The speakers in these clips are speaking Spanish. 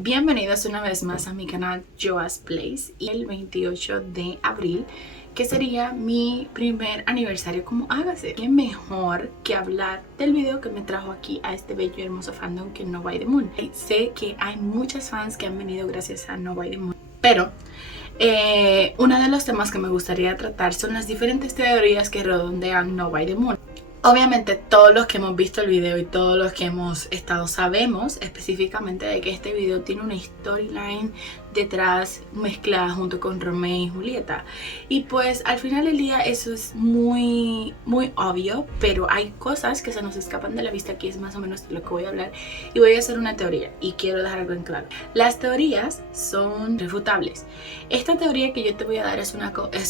Bienvenidos una vez más a mi canal Joas Place y el 28 de abril, que sería mi primer aniversario como Hágase. ¿Qué mejor que hablar del video que me trajo aquí a este bello y hermoso fandom que No By The Moon? Sé que hay muchas fans que han venido gracias a No By The Moon, pero uno de los temas que me gustaría tratar son las diferentes teorías que redondean No By The Moon. Obviamente todos los que hemos visto el video y todos los que hemos estado sabemos específicamente de que este video tiene una storyline detrás mezclada junto con Romeo y Julieta, y pues al final del día eso es muy obvio, pero hay cosas que se nos escapan de la vista, que es más o menos de lo que voy a hablar, y voy a hacer una teoría y quiero dejar algo en claro: las teorías son refutables. Esta teoría que yo te voy a dar es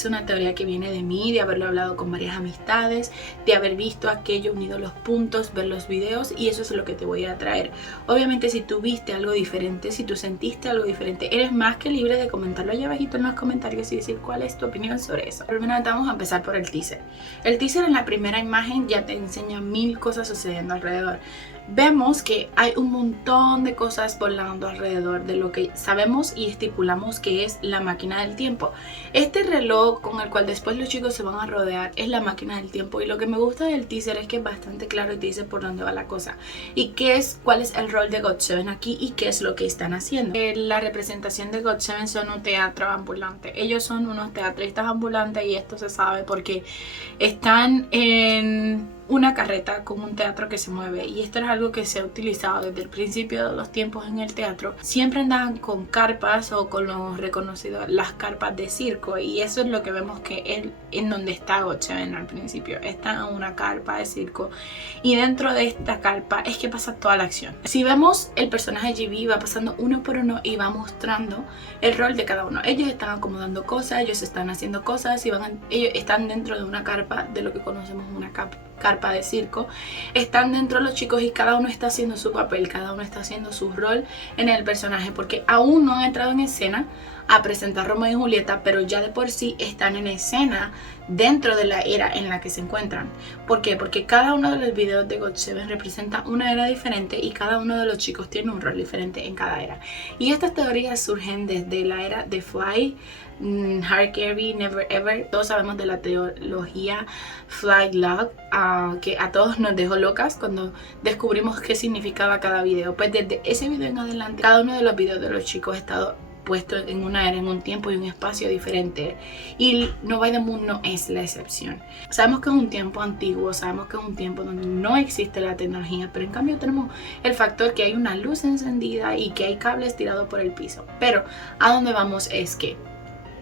una teoría que viene de mí, de haberlo hablado con varias amistades, de haber visto aquello, unido los puntos, ver los videos, y eso es lo que te voy a traer. Obviamente si tú viste algo diferente, si tú sentiste algo diferente, eres más que libre de comentarlo allá abajito en los comentarios y decir cuál es tu opinión sobre eso. Primero vamos a empezar por el teaser. El teaser, en la primera imagen, ya te enseña mil cosas sucediendo alrededor. Vemos que hay un montón de cosas volando alrededor de lo que sabemos y estipulamos que es la máquina del tiempo. Este reloj con el cual después los chicos se van a rodear es la máquina del tiempo, y lo que me gusta del teaser es que es bastante claro y te dice por dónde va la cosa y cuál es el rol de GOT7 aquí y qué es lo que están haciendo. La representación de GOT7 son un teatro ambulante. Ellos son unos teatristas ambulantes, y esto se sabe porque están en una carreta con un teatro que se mueve, y esto es algo que se ha utilizado desde el principio de los tiempos en el teatro. Siempre andaban con carpas o con los reconocidos, las carpas de circo, y eso es lo que vemos que él, en donde está GOT7 al principio, está en una carpa de circo, y dentro de esta carpa es que pasa toda la acción. Si vemos, el personaje GB va pasando uno por uno y va mostrando el rol de cada uno. Ellos están acomodando cosas, ellos están haciendo cosas, y ellos están dentro de una carpa, de lo que conocemos una carpa de circo. Están dentro los chicos y cada uno está haciendo su papel, cada uno está haciendo su rol en el personaje, porque aún no han entrado en escena a presentar Romeo y Julieta, pero ya de por sí están en escena dentro de la era en la que se encuentran. ¿Por qué? Porque cada uno de los videos de GOT7 representa una era diferente, y cada uno de los chicos tiene un rol diferente en cada era. Y estas teorías surgen desde la era de Fly, Hard Carry, Never Ever. Todos sabemos de la teología Fly Log, que a todos nos dejó locas cuando descubrimos qué significaba cada video. Pues desde ese video en adelante, cada uno de los videos de los chicos ha estado puesto en una era, en un tiempo y un espacio diferente, y No By The Moon no es la excepción. Sabemos que es un tiempo antiguo, sabemos que es un tiempo donde no existe la tecnología, pero en cambio tenemos el factor que hay una luz encendida y que hay cables tirados por el piso. Pero a dónde vamos es que,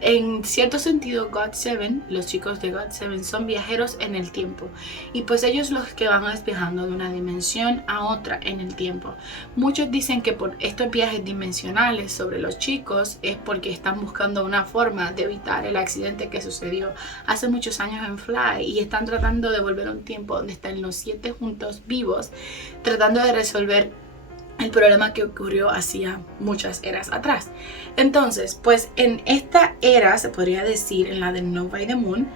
en cierto sentido, GOT7, los chicos de GOT7 son viajeros en el tiempo, y pues ellos los que van viajando de una dimensión a otra en el tiempo. Muchos dicen que por estos viajes dimensionales sobre los chicos es porque están buscando una forma de evitar el accidente que sucedió hace muchos años en Fly, y están tratando de volver a un tiempo donde están los 7 juntos vivos, tratando de resolver el problema que ocurrió hacía muchas eras atrás. Entonces, pues en esta era, se podría decir, en la de No By The Moon,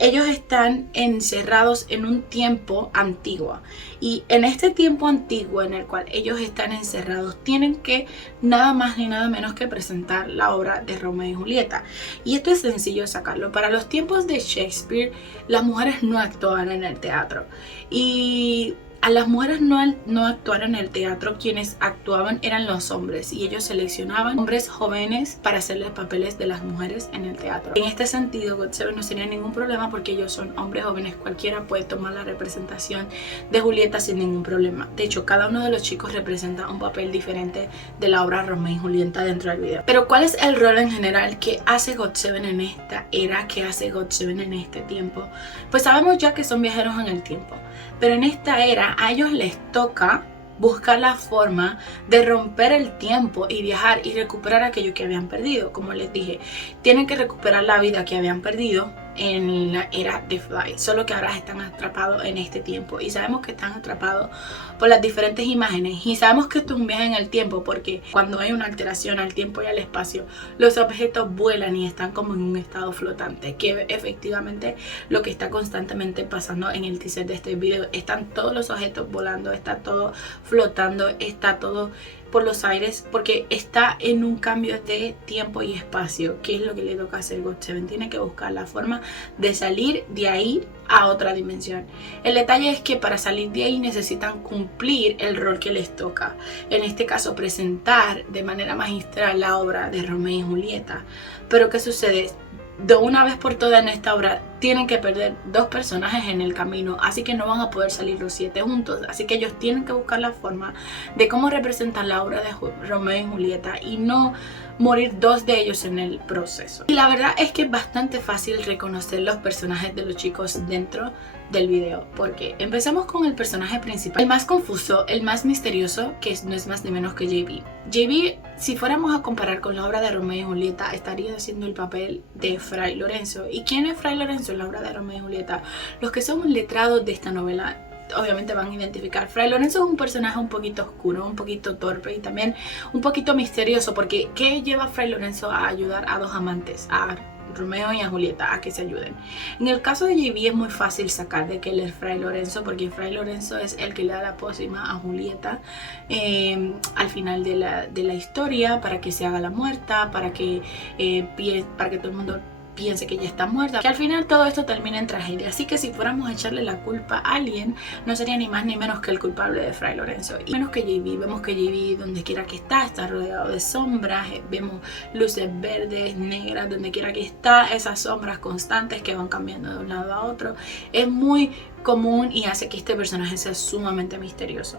ellos están encerrados en un tiempo antiguo, y en este tiempo antiguo en el cual ellos están encerrados tienen que nada más ni nada menos que presentar la obra de Romeo y Julieta. Y esto es sencillo sacarlo. Para los tiempos de Shakespeare, las mujeres no actuaban en el teatro, y a las mujeres no actuar en el teatro, quienes actuaban eran los hombres, y ellos seleccionaban hombres jóvenes para hacerles papeles de las mujeres en el teatro. En este sentido, GOT7 no tenía ningún problema, porque ellos son hombres jóvenes. Cualquiera puede tomar la representación de Julieta sin ningún problema. De hecho, cada uno de los chicos representa un papel diferente de la obra Romeo y Julieta dentro del video. Pero ¿cuál es el rol en general que hace GOT7 en esta era? ¿Qué hace GOT7 en este tiempo? Pues sabemos ya que son viajeros en el tiempo, pero en esta era a ellos les toca buscar la forma de romper el tiempo y viajar y recuperar aquello que habían perdido. Como les dije, tienen que recuperar la vida que habían perdido en la era de Fly, solo que ahora están atrapados en este tiempo, y sabemos que están atrapados por las diferentes imágenes, y sabemos que esto es un viaje en el tiempo porque cuando hay una alteración al tiempo y al espacio, los objetos vuelan y están como en un estado flotante, que efectivamente lo que está constantemente pasando en el teaser de este video. Están todos los objetos volando, está todo flotando, está todo por los aires porque está en un cambio de tiempo y espacio. ¿Qué es lo que le toca hacer GOT7? Tiene que buscar la forma de salir de ahí a otra dimensión. El detalle es que para salir de ahí necesitan cumplir el rol que les toca. En este caso, presentar de manera magistral la obra de Romeo y Julieta. Pero ¿qué sucede? De una vez por todas en esta obra tienen que perder 2 personajes en el camino, así que no van a poder salir los 7 juntos, así que ellos tienen que buscar la forma de cómo representar la obra de Romeo y Julieta y no morir 2 de ellos en el proceso. Y la verdad es que es bastante fácil reconocer los personajes de los chicos dentro del video, porque empezamos con el personaje principal, el más confuso, el más misterioso, que no es más ni menos que JB. JB, si fuéramos a comparar con la obra de Romeo y Julieta, estaría haciendo el papel de Fray Lorenzo. ¿Y quién es Fray Lorenzo en la obra de Romeo y Julieta? Los que son letrados de esta novela obviamente van a identificar. Fray Lorenzo es un personaje un poquito oscuro, un poquito torpe y también un poquito misterioso, porque ¿qué lleva a Fray Lorenzo a ayudar a 2 amantes? A Romeo y a Julieta a que se ayuden. En el caso de JB es muy fácil sacar de que él es Fray Lorenzo, porque Fray Lorenzo es el que le da la pócima a Julieta al final de la historia, para que se haga la muerta, para que todo el mundo piense que ella está muerta, que al final todo esto termina en tragedia. Así que si fuéramos a echarle la culpa a alguien, no sería ni más ni menos que el culpable de Fray Lorenzo. Y menos que JB. Vemos que JB donde quiera que está rodeado de sombras, vemos luces verdes, negras, donde quiera que está, esas sombras constantes que van cambiando de un lado a otro. Es muy común y hace que este personaje sea sumamente misterioso.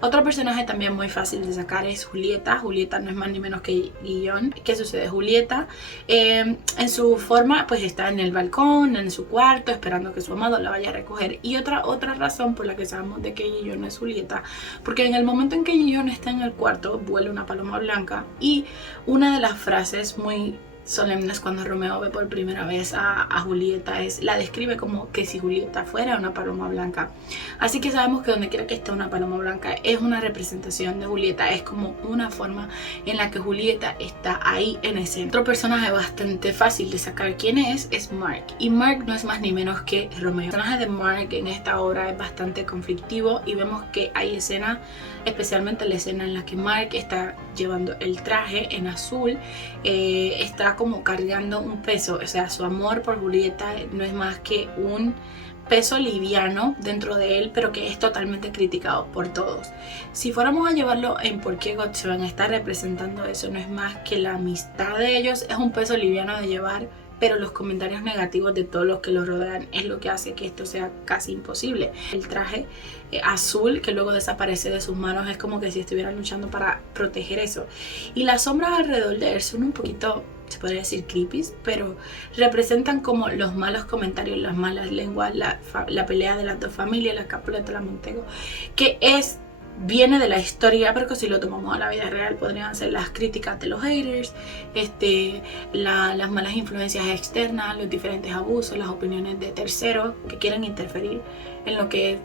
Otro personaje también muy fácil de sacar es Julieta. Julieta no es más ni menos que Guion. ¿Qué sucede? Julieta en su forma pues está en el balcón, en su cuarto, esperando que su amado la vaya a recoger. Y otra razón por la que sabemos de que Guion es Julieta, porque en el momento en que Guion está en el cuarto vuela una paloma blanca, y una de las frases muy solemnes cuando Romeo ve por primera vez a Julieta la describe como que si Julieta fuera una paloma blanca. Así que sabemos que donde quiera que esté una paloma blanca es una representación de Julieta, es como una forma en la que Julieta está ahí en escena. Otro personaje bastante fácil de sacar quién es Mark, y Mark no es más ni menos que Romeo. El personaje de Mark en esta obra es bastante conflictivo y vemos que hay escenas, especialmente la escena en la que Mark está llevando el traje en azul, está como cargando un peso, o sea, su amor por Julieta no es más que un peso liviano dentro de él, pero que es totalmente criticado por todos. Si fuéramos a llevarlo en por qué GOT7 está representando eso, no es más que la amistad de ellos es un peso liviano de llevar, pero los comentarios negativos de todos los que lo rodean es lo que hace que esto sea casi imposible. El traje azul que luego desaparece de sus manos es como que si estuvieran luchando para proteger eso, y las sombras alrededor de él son un poquito, se podría decir, creepy, pero representan como los malos comentarios, las malas lenguas, la pelea de las 2 familias, la Capuleto, la Montego, que viene de la historia, pero que si lo tomamos a la vida real podrían ser las críticas de los haters, las malas influencias externas, los diferentes abusos, las opiniones de terceros que quieren interferir en lo que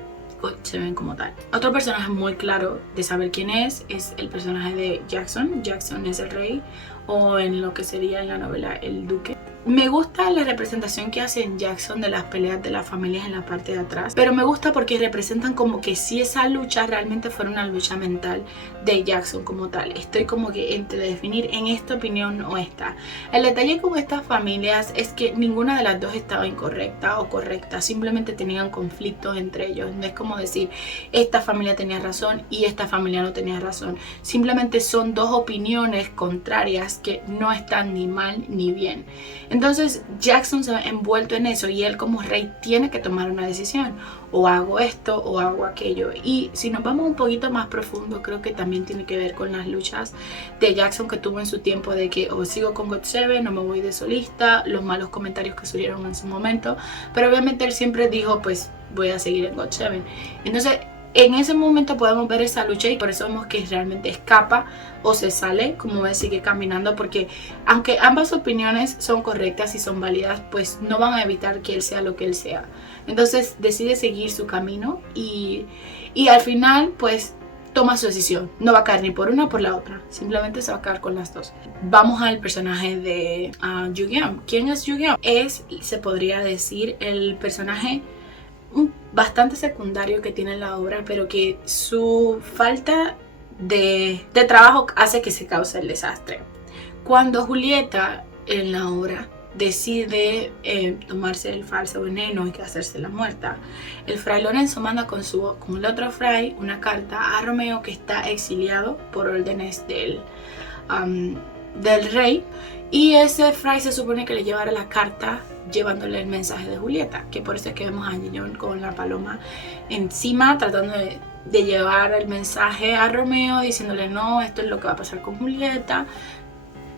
se ven como tal. Otro personaje muy claro de saber quién es el personaje de Jackson. Jackson es el rey, o en lo que sería en la novela el duque. Me gusta la representación que hace en Jackson de las peleas de las familias en la parte de atrás, pero me gusta porque representan como que si esa lucha realmente fuera una lucha mental de Jackson como tal. Estoy como que entre definir en esta opinión o esta. El detalle con estas familias es que ninguna de las dos estaba incorrecta o correcta, simplemente tenían conflictos entre ellos. No es como decir esta familia tenía razón y esta familia no tenía razón, simplemente son 2 opiniones contrarias que no están ni mal ni bien. Entonces Jackson se ve envuelto en eso y él como rey tiene que tomar una decisión, o hago esto o hago aquello. Y si nos vamos un poquito más profundo, creo que también tiene que ver con las luchas de Jackson que tuvo en su tiempo, de que o sigo con GOT7 o me voy de solista, los malos comentarios que surgieron en su momento, pero obviamente él siempre dijo pues voy a seguir en GOT7. Entonces en ese momento podemos ver esa lucha y por eso vemos que realmente escapa o se sale, como él sigue caminando, porque aunque ambas opiniones son correctas y son válidas, pues no van a evitar que él sea lo que él sea. Entonces decide seguir su camino y al final pues toma su decisión. No va a caer ni por una o por la otra, simplemente se va a quedar con las 2. Vamos al personaje de Yu-Gi-Oh. ¿Quién es Yu-Gi-Oh? Se podría decir, el personaje bastante secundario que tiene la obra, pero que su falta de trabajo hace que se cause el desastre. Cuando Julieta en la obra decide tomarse el falso veneno y hacerse la muerta, el fray Lorenzo manda con el otro fray una carta a Romeo, que está exiliado por órdenes del rey, y ese fray se supone que le llevará la carta llevándole el mensaje de Julieta, que por eso es que vemos a Gillon con la paloma encima tratando de llevar el mensaje a Romeo, diciéndole no, esto es lo que va a pasar con Julieta,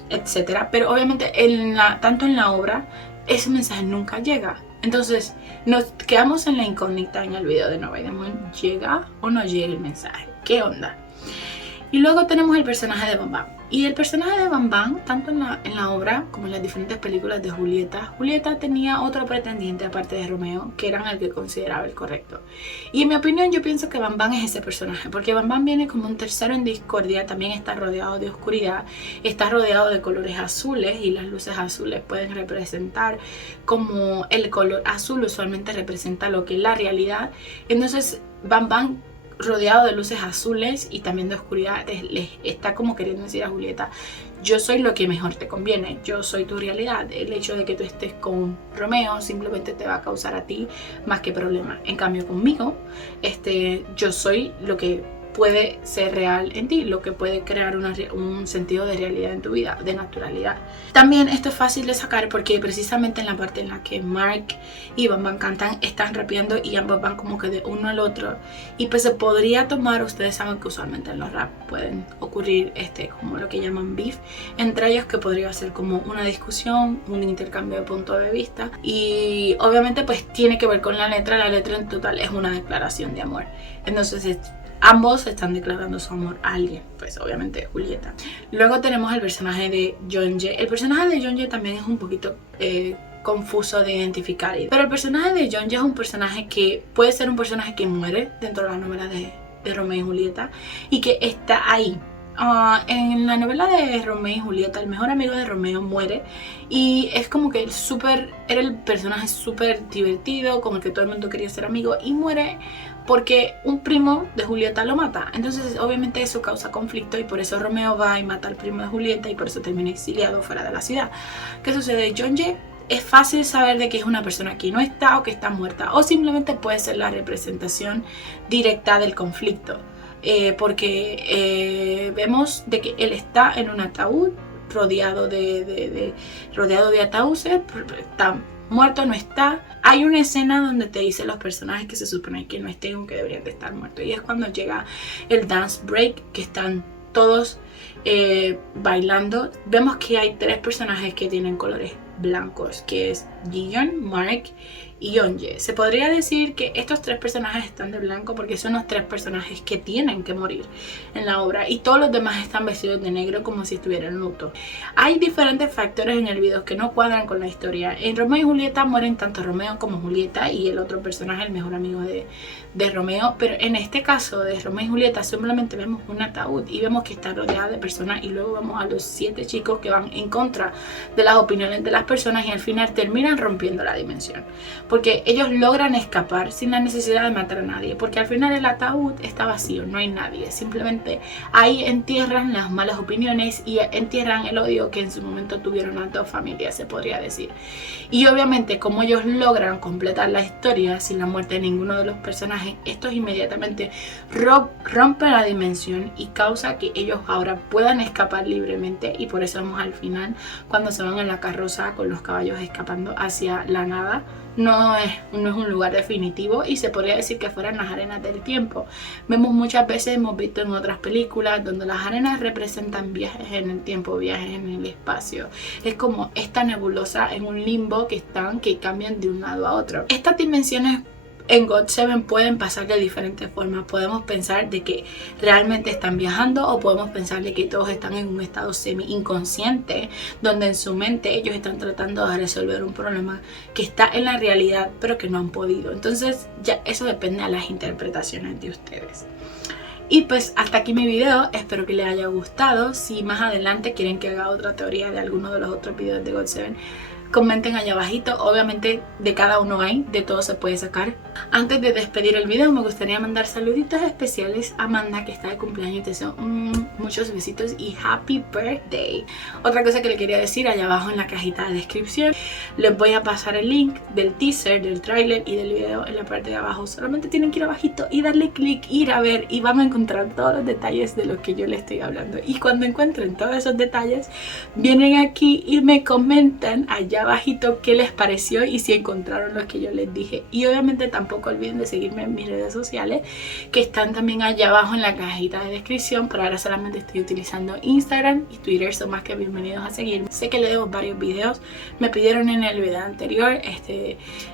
etcétera. Pero obviamente tanto en la obra ese mensaje nunca llega. Entonces nos quedamos en la incógnita en el video de No Way the Moon. ¿Llega o no llega el mensaje? ¿Qué onda? Y luego tenemos el personaje de Bam Bam. Y el personaje de Bam Bam, tanto en la obra como en las diferentes películas de Julieta, Julieta tenía otro pretendiente aparte de Romeo, que era el que consideraba el correcto. Y en mi opinión yo pienso que Bam Bam es ese personaje, porque Bam Bam viene como un tercero en discordia, también está rodeado de oscuridad, está rodeado de colores azules, y las luces azules pueden representar como el color azul usualmente representa lo que es la realidad. Entonces Bam Bam, rodeado de luces azules y también de oscuridad, les está como queriendo decir a Julieta: yo soy lo que mejor te conviene, yo soy tu realidad. El hecho de que tú estés con Romeo simplemente te va a causar a ti más que problema. En cambio conmigo, yo soy lo que puede ser real en ti, lo que puede crear un sentido de realidad en tu vida, de naturalidad. También esto es fácil de sacar porque precisamente en la parte en la que Mark y Bam Bam cantan, están rapeando y ambos van como que de uno al otro, y pues se podría tomar, ustedes saben que usualmente en los rap pueden ocurrir como lo que llaman beef entre ellos, que podría ser como una discusión, un intercambio de punto de vista, y obviamente pues tiene que ver con la letra en total es una declaración de amor. Entonces ambos están declarando su amor a alguien, pues obviamente Julieta. Luego tenemos el personaje de Yeonjae. El personaje de Yeonjae también es un poquito confuso de identificar, pero el personaje de Yeonjae es un personaje que puede ser un personaje que muere dentro de la novela de Romeo y Julieta y que está ahí. En la novela de Romeo y Julieta, el mejor amigo de Romeo muere, y es como que era el personaje súper divertido con el que todo el mundo quería ser amigo, y muere porque un primo de Julieta lo mata. Entonces obviamente eso causa conflicto, y por eso Romeo va y mata al primo de Julieta, y por eso termina exiliado fuera de la ciudad. ¿Qué sucede? Yeonjae es fácil saber de que es una persona que no está o que está muerta, o simplemente puede ser la representación directa del conflicto. Porque vemos de que él está en un ataúd rodeado de ataúdes, está muerto, no está. Hay una escena donde te dice los personajes que se supone que no estén o que deberían de estar muertos, y es cuando llega el dance break, que están todos bailando. Vemos que hay tres personajes que tienen colores blancos, que es Gillon, Mark y Yeonjae. Se podría decir que estos tres personajes están de blanco porque son los tres personajes que tienen que morir en la obra, y todos los demás están vestidos de negro como si estuvieran en luto. Hay diferentes factores en el video que no cuadran con la historia. En Romeo y Julieta mueren tanto Romeo como Julieta y el otro personaje, el mejor amigo de Romeo, pero en este caso de Romeo y Julieta simplemente vemos un ataúd y vemos que está rodeada de personas, y luego vemos a los 7 chicos que van en contra de las opiniones de las personas, y al final terminan rompiendo la dimensión porque ellos logran escapar sin la necesidad de matar a nadie, porque al final el ataúd está vacío, no hay nadie, simplemente ahí entierran las malas opiniones y entierran el odio que en su momento tuvieron las dos familias, se podría decir. Y obviamente como ellos logran completar la historia sin la muerte de ninguno de los personajes, estos inmediatamente rompen la dimensión y causa que ellos ahora puedan escapar libremente, y por eso vemos al final cuando se van en la carroza con los caballos escapando hacia la nada. No es un lugar definitivo, y se podría decir que fueran las arenas del tiempo. Hemos visto en otras películas donde las arenas representan viajes en el tiempo, viajes en el espacio. Es como esta nebulosa en un limbo que cambian de un lado a otro. Estas dimensiones en GOT7 pueden pasar de diferentes formas. Podemos pensar de que realmente están viajando, o podemos pensar de que todos están en un estado semi-inconsciente, donde en su mente ellos están tratando de resolver un problema que está en la realidad pero que no han podido. Entonces ya eso depende de las interpretaciones de ustedes. Y pues hasta aquí mi video, espero que les haya gustado. Si más adelante quieren que haga otra teoría de alguno de los otros videos de GOT7, comenten allá abajito. Obviamente de cada uno hay, de todo se puede sacar. Antes de despedir el video me gustaría mandar saluditos especiales a Amanda, que está de cumpleaños. Te deseo muchos besitos y happy birthday. Otra cosa que le quería decir, allá abajo en la cajita de descripción les voy a pasar el link del teaser, del tráiler y del video en la parte de abajo. Solamente tienen que ir abajito y darle clic, ir a ver, y van a encontrar todos los detalles de lo que yo les estoy hablando. Y cuando encuentren todos esos detalles, vienen aquí y me comentan allá abajito qué les pareció y si encontraron lo que yo les dije. Y obviamente tampoco olviden de seguirme en mis redes sociales, que están también allá abajo en la cajita de descripción. Por ahora solamente estoy utilizando Instagram y Twitter, son más que bienvenidos a seguirme. Sé que le debo varios videos, me pidieron en el video anterior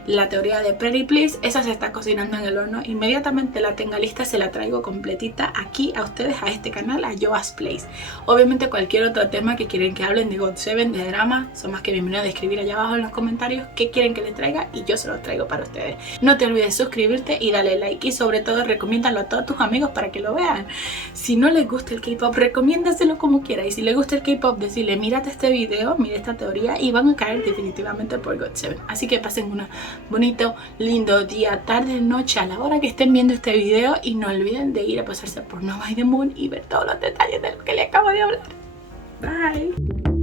la teoría de Pretty Please. Esa se está cocinando en el horno. Inmediatamente la tenga lista se la traigo completita aquí a ustedes, a este canal, a Joas Place. Obviamente cualquier otro tema que quieren que hablen de GOT7, de drama, son más que bienvenidos a escribir allá abajo en los comentarios qué quieren que les traiga y yo se los traigo para ustedes. No te olvides suscribirte y darle like, y sobre todo recomiéndalo a todos tus amigos para que lo vean. Si no les gusta el K-pop, recomiéndaselo como quiera, y si les gusta el K-pop, decirle mírate este video, mira esta teoría, y van a caer definitivamente por GOT7. Así que pasen un bonito, lindo día, tarde, noche, a la hora que estén viendo este video, y no olviden de ir a pasarse por Nova by the Moon y ver todos los detalles de lo que le acabo de hablar. Bye.